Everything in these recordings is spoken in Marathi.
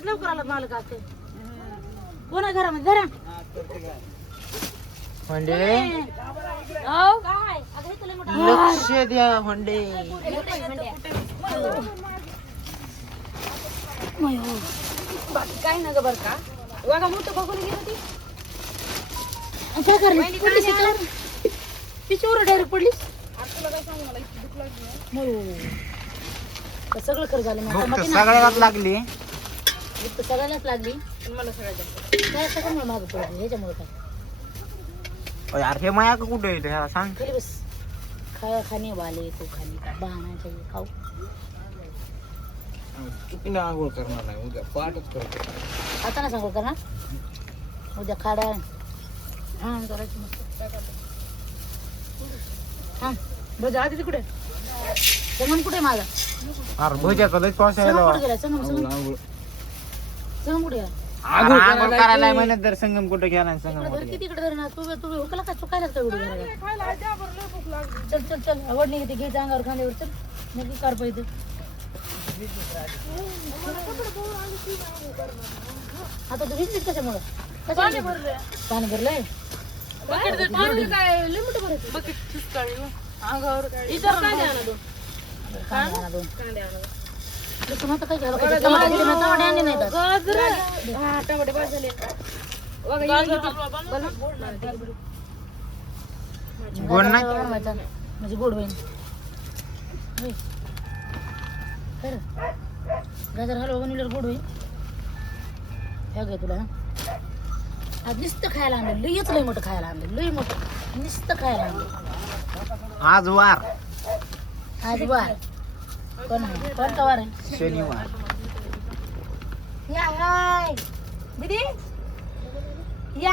बरेच लवकर आला मालक असते कोण आहे घरामध्ये? धरा. म्हणजे? हो काय? अगं हे तुला मोठा लक्ष द्या म्हणजे. बाकी काय ना ग बर का? वागा मोठं बघून गेलं ती काय करली? तिच्यावर डायरेक्ट पडली? हो. तर सगळं खरं झालं तर सगळ्यालाच लागली. तर सगळ्यालाच लागली मला सगळ्यात काय सगळं मागं पडली? ह्याच्यामुळे काय? यार हे माया का कुठे येते? सांग. खाली बस. खा खाणे वाले तो खाली बहाना चाहिए खाऊ. आंघोळ करणार नाही उद्या पाठच करतो. आता ना सांगू का ना? उद्या खाडा. हा करायची मस्त. हा बघ आधी तिकडे. कुठे माझा? अरे भुजाचा लय यायला कुठे गेला? कुठे गेला आंघोळ करायला म्हणत तर संगम कुठे गेला आणि संगम कुठे धरणा तू तू हुकला का? चुकायला एवढी घराला चल चल चल. आवड नाही ते घ्यायचं अंगावर खांद्यावर. चल. नक्की कार पाहिजे आता तू भिजलीस कशामुळं? पाणी भरलंय. पाणी भरलंय? कांदे आणा दोन. ते टमाटर काय घ्यायला पाहिजे? टमाटे दिले ना, टमाटे आणले नाहीत आज. गोड नाही. म्हणजे गोड होईल. गाजर हलवा बनवल्यावर गोड होईल ह्या तुला हा. आज नुसतं खायला आणलं लयच लय मोठं खायला आणलं लय मोठं नुसतं खायला आणलं आज वार आज वार कोण आहे? कोणता वार आहे? शनिवार. या हाय दीदी? या.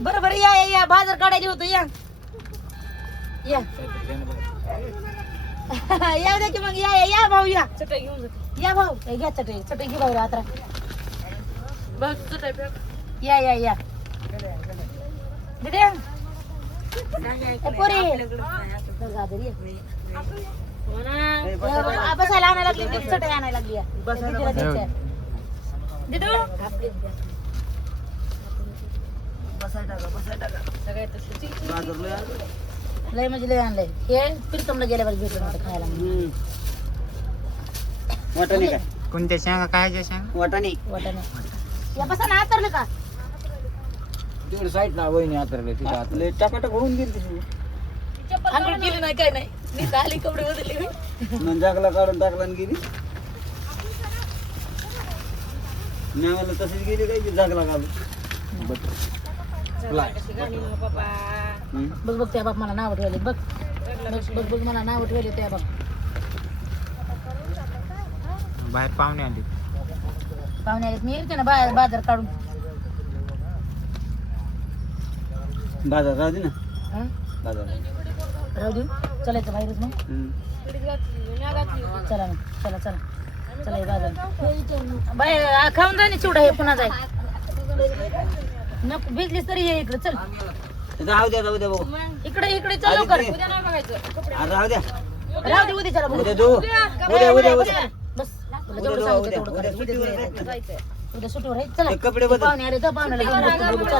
बरं बरं या या या. बाजार काढायला होतो या. या. या द्या की मग या या या भाऊ या. या भाऊ. ए, घ्या चटई. चटई घे भाऊ आता या या या. दीदी? ए, पोरी. ये. या, बसायला आणायला लागली चटई आणायला लागली लय म्हणजे लय आणलंय. हे प्रीतमला गेल्या वेळेस भेटलं नव्हतं खायला. वाटाणे काय? कोणत्या शेंगा? काय शेंगा? वाटाणे. वाटाणे. या बसा ना आतरलं का? तिकडे साईड ना वहिनी आतरले तिथे आपले टाकाटाक होऊन गेली आंघोळ केली नाही काय नाही. मी आली कपडे बदलले मग जागला काढून टाकला आणि गेली. मी म्हणलं तशीच गेली काय की जागला काढून हम्म. बघ बघ त्या बाप मला नाव ठेवले बघ. बघ बघ बघ मला नाव ठेवले त्या बाप. बाहेर पाहुणे आली. पाहुणे आलेत. मी येते ना बाहेर बाजार काढून. बाजार राहू दे ना. हं? बाजार राहू देऊ. चलायचं बाहेरच मग. चला मग. चला चला. चला हे बाजार बाय खाऊन जाय ना चिवडा हे पुन्हा जाय. नको भिजलीस तरी ये इकडे. चल. राहू द्या राहू द्या भाऊ. इकडे इकडे चल लवकर. अरे राहू द्या. राहू दे उद्या चला. उद्या उद्या उद्या बस. तुला जेवढं सांगितलं. तेवढं करायचं. उद्या आहे. चला. ते कपडे बदल. पाहुणे आले तर पाहुण्याला घेऊन बसतो बोलू, चला.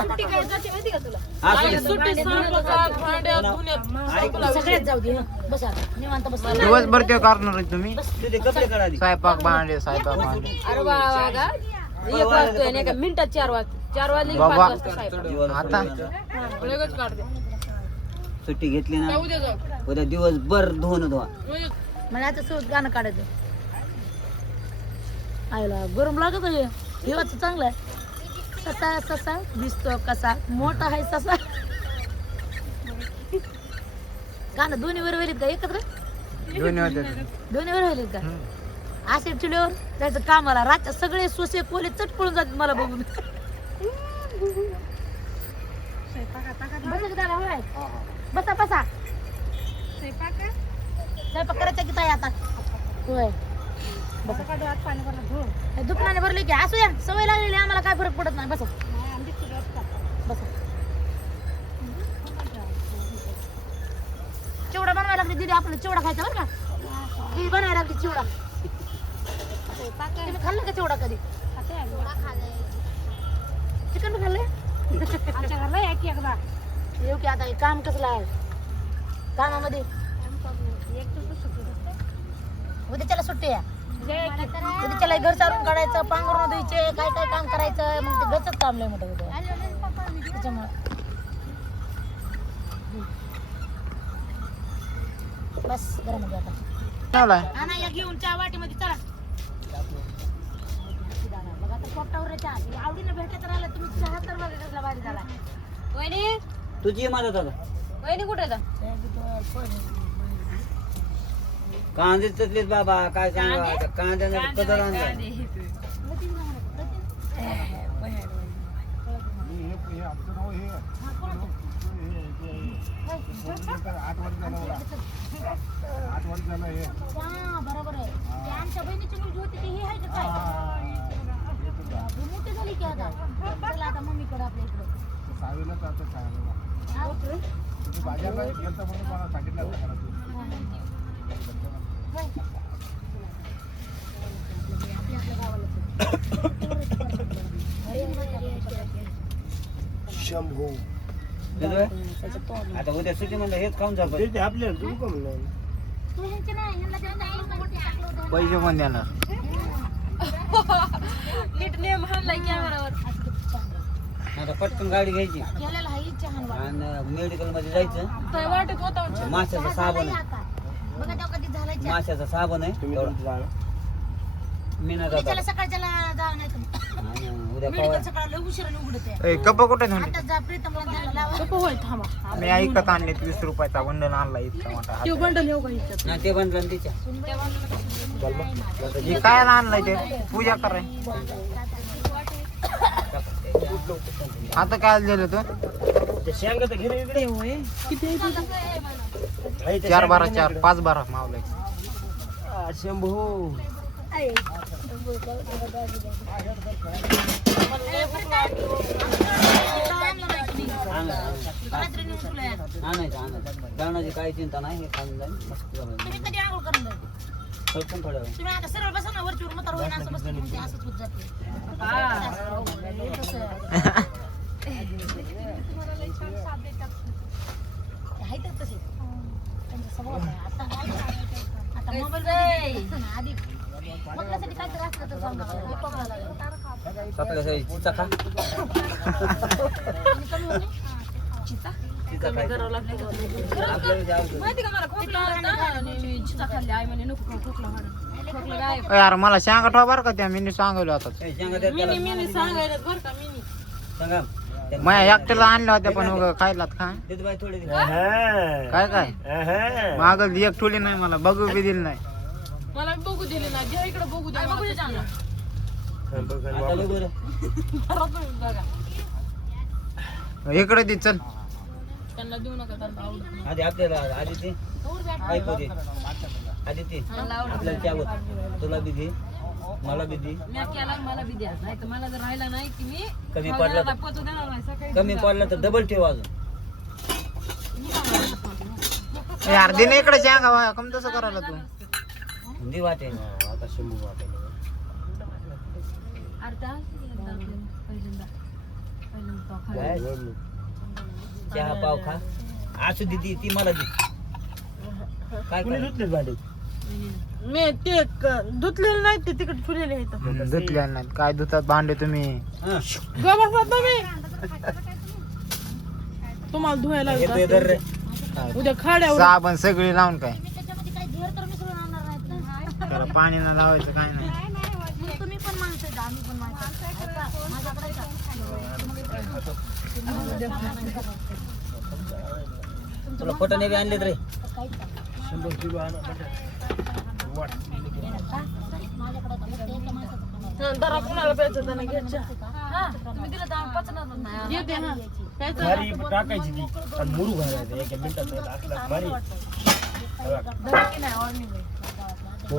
सगळ्यात जाऊ दे हं. बस. आता निवांत बस. दिवसभर ते करणार आहे तुम्ही? तुझे कपडे काढा आधी. स्वयंपाक भांडे स्वयंपाक भांडे. अरे एक वाजतोय नाही का? मिनिटात चार वाजता चार वाजले की बाबा. पाच वाजता साहेब. दिवस आता? लगेच काढते सुट्टी घेतली ना? उद्या जाऊ. उद्या दिवसभर धुवून धुवा. मला आता सोड गाणं काढायचं आयला गरम लागत आहे. हिवाचं चांगलं. आहे ससा ससा दिसतो कसा. मोठा आहे ससा. गाणं दोन्ही वर वेळीत का? एकत्र? दोन्ही वर वेळीत का? असे चुलीवर जायचं कामाला रातच्या सगळे सोसे कोले चटपळून जातात मला बघून. बसा की? बसा बसा. स्वयंपाक करायचा की ताई आता? होय. दुकानाने भरले की असू या सवय लागलेली आम्हाला काय फरक पडत नाही. बसा. बसा. चिवडा बनवायला लागते दीदी आपल्याला चिवडा खायचा बरं का? ही बनवायला लागते चिवडा. तुम्ही खाल्लं का चिवडा कधी? चिकन खाल्लंय? आमच्या घरला या की एकदा येऊ की आता हे काम कसलं आहे? कामामध्ये? उद्याच्याला सुट्टी आहे. उद्याच्याला घर चालून काढायचं पांघरून द्यायचे काय काय काम करायचं मग ते घरच काम लय मोठं होतं. त्याच्यामुळे. बस घरामध्ये आता. घेऊन चहा वाटीमध्ये चला. बघा चहा. आवडीनं भेटत राहिला तुम्ही चहा तर बघा कसला भारी झाला. वहिनी? तुझी माझा दादा. वहिनी कुठे आहे? कांदे तसलेच बाबा काय सांगा कांद्याने कदर आणलाय हा, बरोबर आहे ते आमच्या बहिणीची मुलगी होती ती ही आहे का काय मोठी झाली की आता चला आता मम्मीकडे आपल्या इकडे दिलं? आता उद्या सुट्टी म्हणलं हेच खाऊन जा. तू होतं. पैसे पण देणार नीट नेम हाणलाय कॅमेरावर. आता पटकन गाडी घ्यायची. आणि मेडिकलमध्ये जायचं काय वाटत होता माशाचा साबण. बघा तेव्हा कधी झालंय चहा. माशाचा साबण आहे. तेवढा. मी नाही जात त्याला सकाळच्याला जावं नाही तर आणि उद्या मेडिकल पवार सकाळ लय उशिराने उघडत आहे कप कुठे झाले आता जा प्रीतमला त्याला लावा. होय थांबा. मी ऐकत आणले वीस रुपयाचा बंडल आणला इतका मोठा तो बंडल येऊ का ते हे काय आणलाय ते? पूजा कराय आता काय दिलं तू? चार बारा चार पाच बारा मावलाय. आणायचं आणायचं. जेवणाची काही चिंता नाही हे खाऊन जाईल मस्त जेवण. तुम्ही कधी आंघोळ करून जाईल चल थोड्या वेळ. तुम्ही आता सरळ बसा ना वरची होईन असं असंच होत जाते. चिचा का यार मला सांगा ठेवा बरं का त्या मी सांगलो आता शेंगा. मिनी मिनी सांगायला बरं का मिनी सांगा माझ्या एकट्याला आणल्या होत्या पण उगा खायलात का. काय काय? मागल एक ठोली नाही मला बघू बी दिली नाही. मला बघू दिले ना घ्या इकडे बघू दे बघू दे चांगलं. आता लय बरं. बघा. इकडे दे चल. त्यांना देऊ नका त्यांना आवडत नाही. आधी आपल्याला आधी ते ऐकू दे. आधी ते त्यांना आवडत आपल्याला त्यावर तुला बी दे मला बी दे. मी केला मला बी द्या. नाही तर मला जर राहिला नाही की मी कमी पडला तर- नाही, पोचू देणार नाही. सकाळी कमी पडला तर डबल ठेव अजून. यार दिन इकडे कम तसं करायला तू. हिंदी वाटे आता शंभू वाटे अर्धा? पहिल्यांदा. पहिल्यांदा तो. काय? चहा पाव खा. असू दे ती ती मला दे. काय काय मी ते धुतलेले नाही ते तिकडे ठुलेले आहेत धुतल्या नाहीत काय धुतात भांडे तुम्ही? हं. तुम्हाला धुवायला हे ते. उद्या खाड्यावर. साबण सगळी लावून काय? मी त्याच्यामध्ये काही घेर तर मिसळून आणणार नाहीत ना. त्याला पाणी न लावायचं काय नाही. मग तुम्ही पण माणसं आहेत, आम्ही पण माणसं आहेत. ऐका, माझ्याकडे तुला फटाने बी आणलेत रे दरा कुणाला प्यायचं घ्यायच्या टाकायची ती आणि मुरू घालायचं मिनिटात असला भारी हो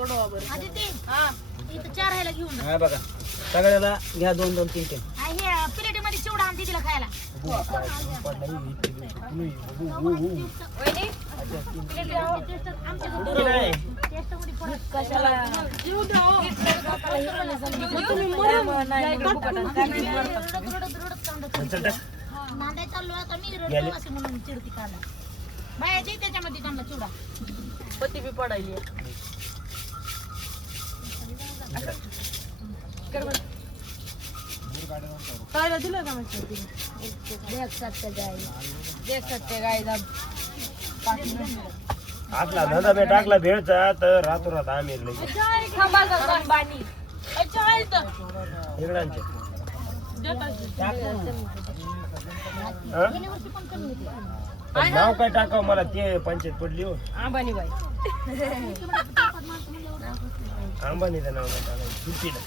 आदिती हा इथं चार ह्याला घेऊन जा. हा बघा. सगळ्याला घ्या दोन दोन तीन तीन. हा, हे प्लेटीमध्ये चिवडा आणते तिला खायला. ही. वहिनी. नाही. जीव द्या हो. तुम्ही मरून नाही फुकट. रडत रडत रडत कांदा चल टाक. नांदाय चाललो आता मी. रडतो असे म्हणून चिडती कांदा बायाची त्याच्यामध्ये कांदा चिवडा. पती बी पडायली. कर दिलं का देख देख धंदा बे टाकला भेळचा तर रातोरात आम्ही बाणी इकडांचे देतात. हा? गेल्या वर्षी पण कमी होती पण नाव काय टाकावं मला? ते पंचायत पडली हो. अंबानी बाई. अंबानीचं नाव नाही टाकायचं. सुट्टी नाही.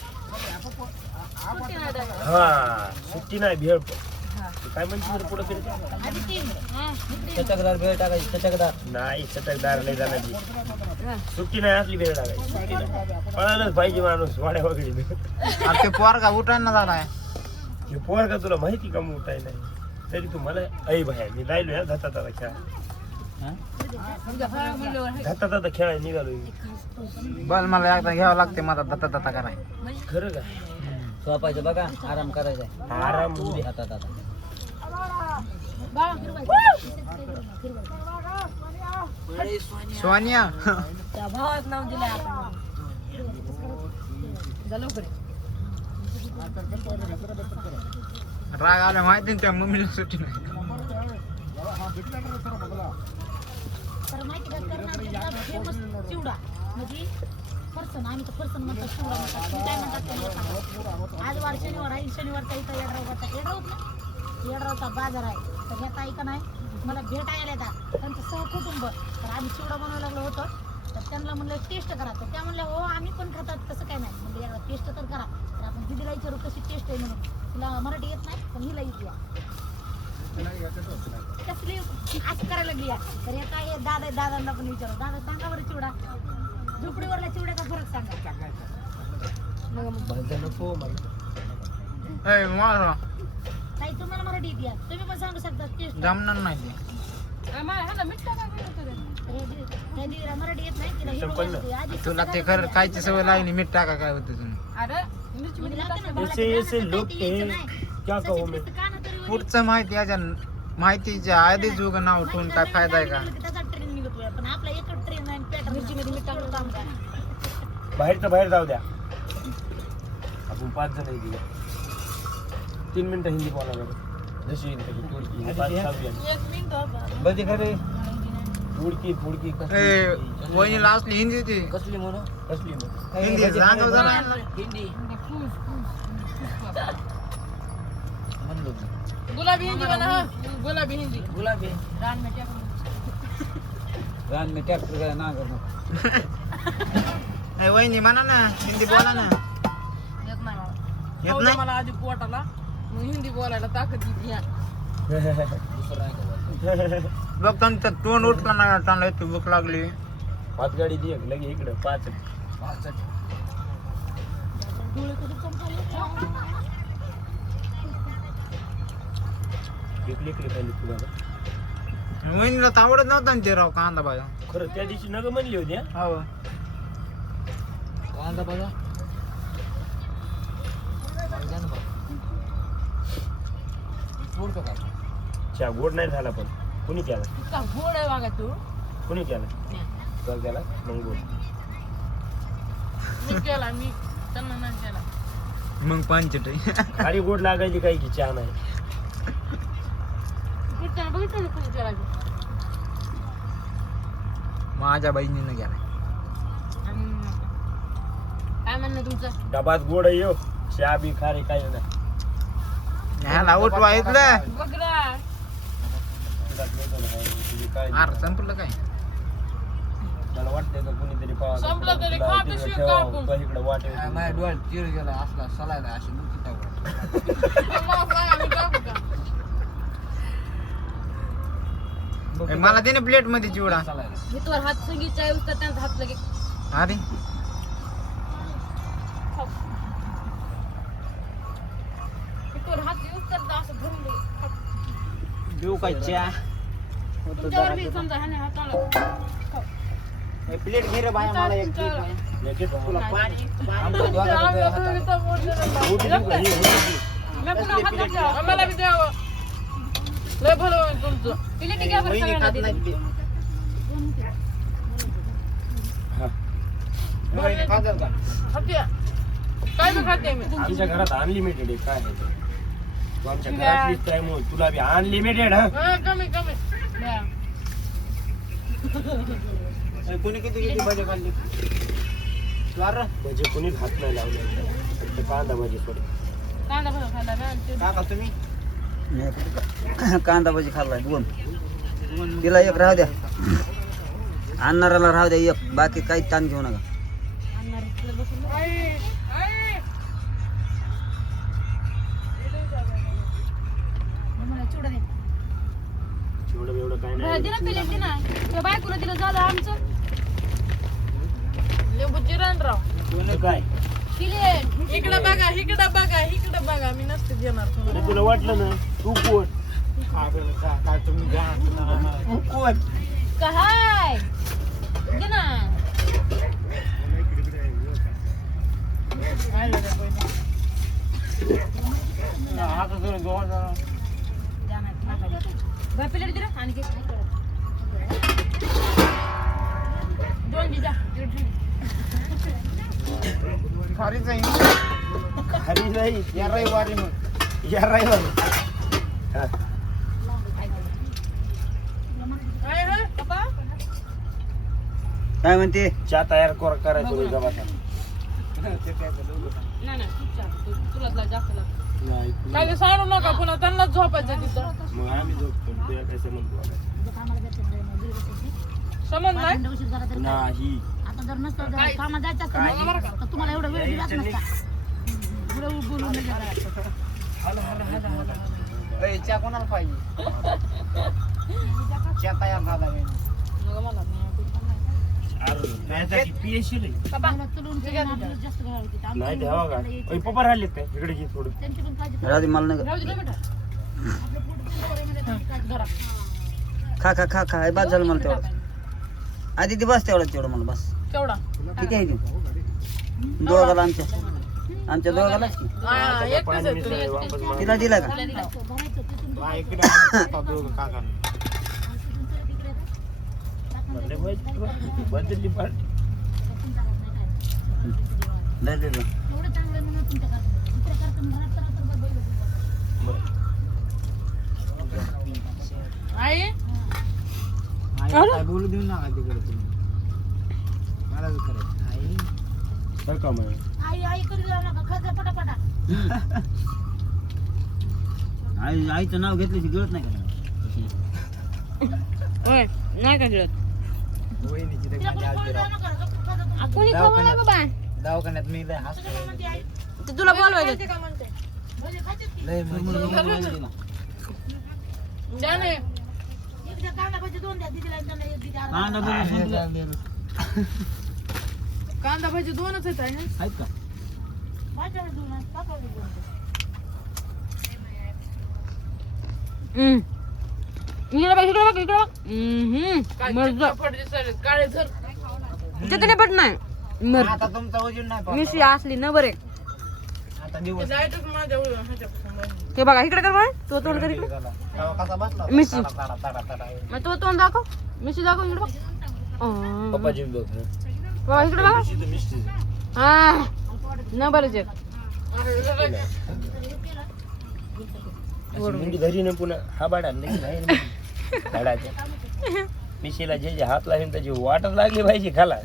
हा सुट्टी नाही भेळ पण. ते काय म्हणते बरं पुढं फिरते तीन. चटकदार भेळ टाकायची चटकदार. नाही चटकदार नाही जाण्याची सुट्टी नाही असली सुट्टी नाही पळालंच पाहिजे माणूस वाड्या वगैरे. अरे ते पोरगा उठायला झालाय. हे पोर का तुला माहिती का मोठाय नाही? तरी तू मला ऐ भाया मी राहिलो या धता धता खेळा धता धता खेळायला निघालो. बल मला एकदा घ्यावं लागते माझा दत्ता दत्ता कराय खरं का? झोपायचं बघा आराम करायचा. आराम होऊ दे. आता आता सोनिया भावात नाव दिलंय आपण झालं राग आला माहिती त्या मम्मीला सुट्टी नाही. तर माहिती का? कर्नाटकचा फेमस चिवडा. म्हणजे पर्सन आम्ही तर फरसन म्हणतो चिवडा म्हणतात. तुम्ही काय म्हणतात ते मला सांगा. आज वार शनिवार आहे शनिवारचा इथं येडरावचा येडरावत ना? येडरावचा बाजार आहे. तर ह्या ताई का नाही मला भेटायला येतात. त्यांचं सहकुटुंब. तर आम्ही चिवडा बनवायला लागलो होतो. तर त्यांना म्हणलं टेस्ट करा. तर त्या म्हणल्या हो आम्ही पण खातात. तसं काय नाही. म्हणजे टेस्ट तर करा. दिदीला विचारू कशी टेस्ट आहे म्हणून तिला मराठी येत नाही पण हिला येते कसली? असं करायला लागली आहे. तर हे काय दादा दादांना पण विचारू. दादा सांगा बरं चिवडा. झोपडीवरला चिवड्याचा फरक सांगा. ताई तुम्हाला मराठी येते या. तुम्ही पण सांगू शकता टेस्ट जमणार नाही. मराठी येत नाही तिला ते खरं खायची सवय लागली मीठ टाका काय होतं तुम्ही. अरे म्हणजे लोग थे यायचं नाही. क्या कहू मैं? पुढचं माहिती याच्या माहितीच्या आधीच उग नाव ठेवून काय फायदा आहे का? बाहेरचं बाहेर जाऊ द्या. आपण पाच जण आहे तीन मिनिटं हिंदी बोला बरं जशी होतं. बघते खरे ए कसली वहिनीला असली हिंदी ती कसली म्हणू कसली? हिंदी जरा. हिंदी. गुलाबी हिंदी हा. गुलाबी हिंदी. गुलाबी रान में टाकून. रान में ट्रॅक्टर काय ना करणं ए वहिनी म्हणा ना हिंदी बोला ना. येत नाही मला. येत नाही? मला आधी पोटाला. मग हिंदी बोलायला ताकद बरं? बघ त्यांचं तोंड उठलं ना त्यांना इतकी भूक लागली. पाच गाडी दे लगे इकडं पाच. डोळे कसे चमकायले? इकडे इकडे खाली तुला वहिनीला तर आवडत नव्हता ना ते राव कांदा भाजा खरं त्या दिवशी नग म्हणली होती हा? हो कांदा का चहा गोड नाही झाला पण. कुणी केला? इतका गोड आहे बघा तू. कुणी केला? चल केला मग गोड मी केला मी. नाही केला मग पंचट खाली गोड लागायची काही की चहा नाही? बघितलं ना. माझ्या बहिणीनं गेला काय म्हणणं तुमचं डबात गोड आहे चहा बी खारे काही नाही. ह्याला उठवा इथलं. बघरा तुझ्यात नाही का नाही, तुझी काळजी अरे संपलं काय मला वाटतंय का कुणीतरी पावा संपलं तरी खा पिशवी कापून. इकडे वाटेल माझ्या डोळ्यात चिर गेला असला सलायला अशी मुठी टाकू मला सांगा, मी टाकू का ए, मला दे ना प्लेटमध्ये चिवडा. हात संगीतच्या तर त्यांचा हात लगे. अरे हात असं दे. देऊ काय चहा? तुमच्यावर बी समजा ह्याने हाताला. प्लेट घे रे बाया मला एक तुला पाणी? ही. आम्हाला बी द्यावं. लय भलं होईल तुमचं. प्लेटी घ्या बरं सगळ्यांना. हा. खाते. काय बी खाते मी. आमच्या घरात अनलिमिटेड आहे. काय आहे ते? तू आमच्या घरातलीच त्यामुळे तुला बी अनलिमिटेड हा? हा, कमी कमी. द्या. कोणी किती किती भजे खाल्ली? स्वार भजे कोणीच हात नाही लावले. फक्त कांदा भजी सोड कांदा भरून खाल्ला ना आणि ते- काका तुम्ही कांदा भजी खाल्लाय दोन. तिला एक राहू द्या. आणणाऱ्याला राहू द्या एक. बाकी काही ताण घेऊ नका. आणणार बसून. मला चिवडा दे. एवढं एवढं काय नाही. दे ना प्लेट दे ना. त्या बायकोला दिलं झालं आमचं. लिंबू चिरण राव तुला. काय इकडे बघा इकडे बघा इकडे बघा. मी नसते देणार तुम्हाला. अरे तुला वाटलं ना? तू कोण? काका तुम्ही घ्या तू कोण? काय? दे ना. हात धरून जोर जरा. बरं, प्लेट दे रे, आणि घे. नाही या रविवारी मग. या रविवारी. हा. काय हं, म्हणते? चहा तयार कर करायचं रोज काय ते सांगू नका पुन्हा त्यांनाच झोपायचं तिथं. मग आम्ही झोपतो. काय संबंध? नाही, आता जर नसतं जर कामाला जायचं असतं ना, तर तुम्हाला एवढा वेळ दिलाच नसता पुढे बोलून नाही जायचं. ए, चहा कोणाला पाहिजे चहा तयार झाला आहे. नका मला नाही. अरे माझ्यासाठी PhD रे. मला चलून ते आपल्याला जास्त घालावं होती. आमच्या नाही द्यावा का मुलाला यायचं. ओय, पप्पा राहिलेत काय इकडे घे थोडं त्यांची पण काळजी राहू दे मला नाही राहू दे ना बेटा. आपल्या पोटी पण पोरांमध्ये त्यांची काळजी धरा. खा खा खा खा हे बाद झालं मला तेवढं आधी ते बस तेवढं तेवढं मला बस केवढा किती आहे ते? दोघाला आमच्या. आमच्या दोघालाच की हा, एकच पाणी आहे मिसळलं, तू. वापस मार. तिला दिला. का बदलली पार्टी दे, दे, दे. आई? बोलू देऊ नका तिकडे तुम्ही. मला बी करायचं आई. बरं का मग आई आई कधी जाऊ नका. खाजा पटापटा. आई आईचं नाव घेतल्याशी गिळत नाही का होय नाही का गिळत वहिनीची तर तिला कोणी राव. नका. कोणी खाऊ नका दवाखान्यात मी लय ते तुला बोलवायचं खायचे? लय म्हणजे द्या नाही एक द्या कांदा भजी दोन द्या. दीदीला आणि त्यांना एक दीदी अर्धा. कांदा भजी संपलं. कांदा भाजी दोनच आहेत आहे आहेत का? दोन. इकडे बघ इकडे बघ इकडे बघ. काळे झर तिथे नाही पट नाही. मर. आता तुमचा वजन नाही पाहत. मिशी असली न बरे. आता दिवस. हे बघा इकडे कर बाय तो तोंड कर इकडे. झाला. तेव्हा कसा बसला होता? मिशी. ताडा, ताडा, ताडा, ताडा. मग तो तोंड दाखव. मिशी दाखव इकडे बघ. अं. पप्पाची बघ. बघा. इकडे बघा हा न बरं धरी ना पुन्हा. हा बाडा नाही? मिशीला जे जे हात लागेल त्याची वाटच लागली पाहिजे खाला.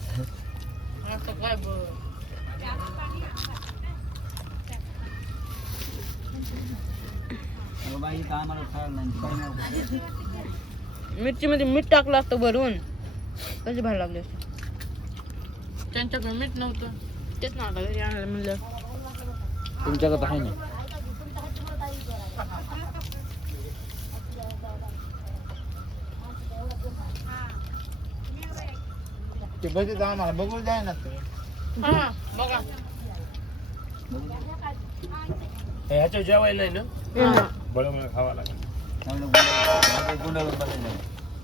मिरची मध्ये मीठ टाकलं असतं भरून कशी भारी लागली असते. त्यांच्याकडे मीठ नव्हतं. तेच ना आता घरी आणायला म्हणलं. तुमच्याकडे आहे ना? ते बघित आम्हाला बघू द्या ना ते हा, बघा. हे ह्याच्या जेवायला नाही ना? हा. बळबळ खावा लागेल. चांगलं गुंडाळून गुंडाळून बघायला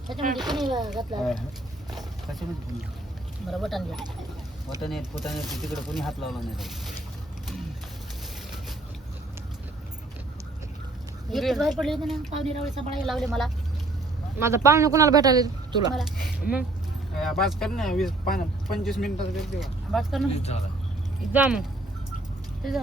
त्याच्यामध्ये कोणी घातला. कशामध्ये बरं बटन घ्या. वतने पुताने तिकडे कोणी हात लावला नाही एकच बाहेर पडले होते ना? पाहुणे रावळे सांभाळायला लावले मला. माझा पाहुणे कोणाला भेटायला तुला. मला. मग? बाज कर ना वीस पंचवीस मिनिटाचं करते आवाज करणं झाला. जा मग. ते झालं.